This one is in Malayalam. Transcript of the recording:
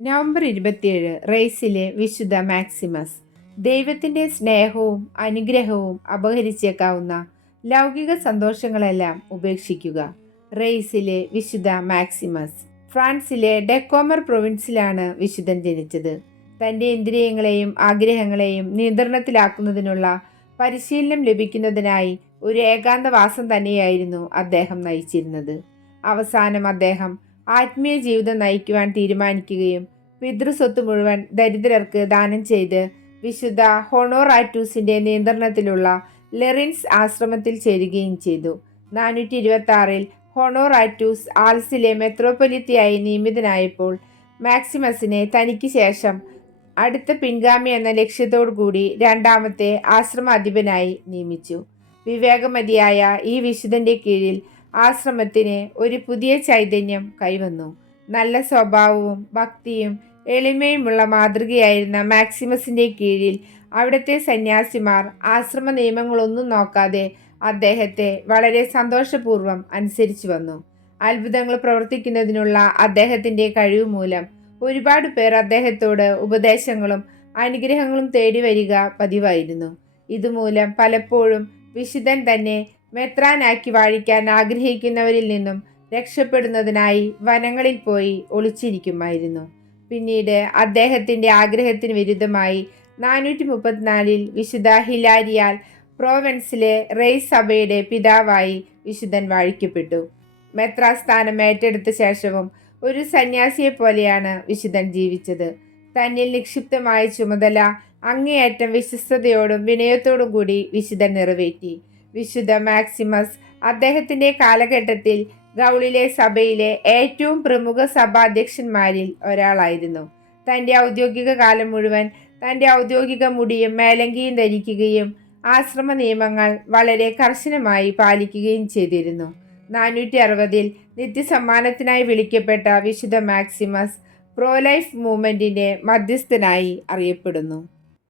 നവംബർ ഇരുപത്തിയേഴ് റേസിലെ വിശുദ്ധ മാക്സിമസ്. ദൈവത്തിന്റെ സ്നേഹവും അനുഗ്രഹവും അപഹരിച്ചേക്കാവുന്ന ലൗകിക സന്തോഷങ്ങളെല്ലാം ഉപേക്ഷിക്കുക. റേസിലെ വിശുദ്ധ മാക്സിമസ്. ഫ്രാൻസിലെ ഡെക്കോമർ പ്രൊവിൻസിലാണ് വിശുദ്ധൻ ജനിച്ചത്. തന്റെ ഇന്ദ്രിയങ്ങളെയും ആഗ്രഹങ്ങളെയും നിയന്ത്രണത്തിലാക്കുന്നതിനുള്ള പരിശീലനം ലഭിക്കുന്നതിനായി ഒരു ഏകാന്തവാസം തന്നെയായിരുന്നു അദ്ദേഹം നയിച്ചിരുന്നത്. അവസാനം അദ്ദേഹം ആത്മീയ ജീവിതം നയിക്കുവാൻ തീരുമാനിക്കുകയും പിതൃസ്വത്ത് മുഴുവൻ ദരിദ്രർക്ക് ദാനം ചെയ്ത് വിശുദ്ധ ഹൊണോറാറ്റൂസിന്റെ നിയന്ത്രണത്തിലുള്ള ലെറിൻസ് ആശ്രമത്തിൽ ചേരുകയും ചെയ്തു. നാനൂറ്റി ഇരുപത്തി ആറിൽ ഹൊണോറാറ്റൂസ് ആൾസിലെ മെത്രോപൊലിത്തയായി നിയമിതനായപ്പോൾ മാക്സിമസിനെ തനിക്ക് ശേഷം അടുത്ത പിൻഗാമി എന്ന ലക്ഷ്യത്തോടു കൂടി രണ്ടാമത്തെ ആശ്രമാധിപനായി നിയമിച്ചു. വിവേകമതിയായ ഈ വിശുദ്ധന്റെ കീഴിൽ ആശ്രമത്തിന് ഒരു പുതിയ ചൈതന്യം കൈവന്നു. നല്ല സ്വഭാവവും ഭക്തിയും എളിമയുമുള്ള മാതൃകയായിരുന്ന മാക്സിമസിന്റെ കീഴിൽ അവിടുത്തെ സന്യാസിമാർ ആശ്രമ നിയമങ്ങളൊന്നും നോക്കാതെ അദ്ദേഹത്തെ വളരെ സന്തോഷപൂർവം അനുസരിച്ചു വന്നു. അത്ഭുതങ്ങൾ പ്രവർത്തിക്കുന്നതിനുള്ള അദ്ദേഹത്തിന്റെ കഴിവ് മൂലം ഒരുപാട് പേർ അദ്ദേഹത്തോട് ഉപദേശങ്ങളും അനുഗ്രഹങ്ങളും തേടി വരിക പതിവായിരുന്നു. ഇതുമൂലം പലപ്പോഴും വിശുദ്ധൻ തന്നെ മെത്രാനാക്കി വാഴിക്കാൻ ആഗ്രഹിക്കുന്നവരിൽ നിന്നും രക്ഷപ്പെടുന്നതിനായി വനങ്ങളിൽ പോയി ഒളിച്ചിരിക്കുമായിരുന്നു. പിന്നീട് അദ്ദേഹത്തിന്റെ ആഗ്രഹത്തിന് വിരുദ്ധമായി നാനൂറ്റി മുപ്പത്തിനാലിൽ വിശുദ്ധ ഹിലാരിയാൽ പ്രോവൻസിലെ റെയ്സ് സഭയുടെ പിതാവായി വിശുദ്ധൻ വാഴിക്കപ്പെട്ടു. മെത്രാസ്ഥാനം ഏറ്റെടുത്ത ശേഷവും ഒരു സന്യാസിയെ പോലെയാണ് വിശുദ്ധൻ ജീവിച്ചത്. തന്നിൽ നിക്ഷിപ്തമായ ചുമതല അങ്ങേയറ്റം വിശ്വസ്തയോടും വിനയത്തോടും കൂടി വിശുദ്ധൻ നിറവേറ്റി. വിശുദ്ധ മാക്സിമസ് അദ്ദേഹത്തിന്റെ കാലഘട്ടത്തിൽ ഗൗളിലെ സഭയിലെ ഏറ്റവും പ്രമുഖ സഭാധ്യക്ഷന്മാരിൽ ഒരാളായിരുന്നു. തന്റെ ഔദ്യോഗിക കാലം മുഴുവൻ തന്റെ ഔദ്യോഗിക മുടിയും മേലങ്കിയും ധരിക്കുകയും ആശ്രമ നിയമങ്ങൾ വളരെ കർശനമായി പാലിക്കുകയും ചെയ്തിരുന്നു. നാനൂറ്റി അറുപതിൽ നിത്യസമ്മാനത്തിനായി വിളിക്കപ്പെട്ട വിശുദ്ധ മാക്സിമസ് പ്രോലൈഫ് മൂവ്മെന്റിന്റെ മധ്യസ്ഥനായി അറിയപ്പെടുന്നു.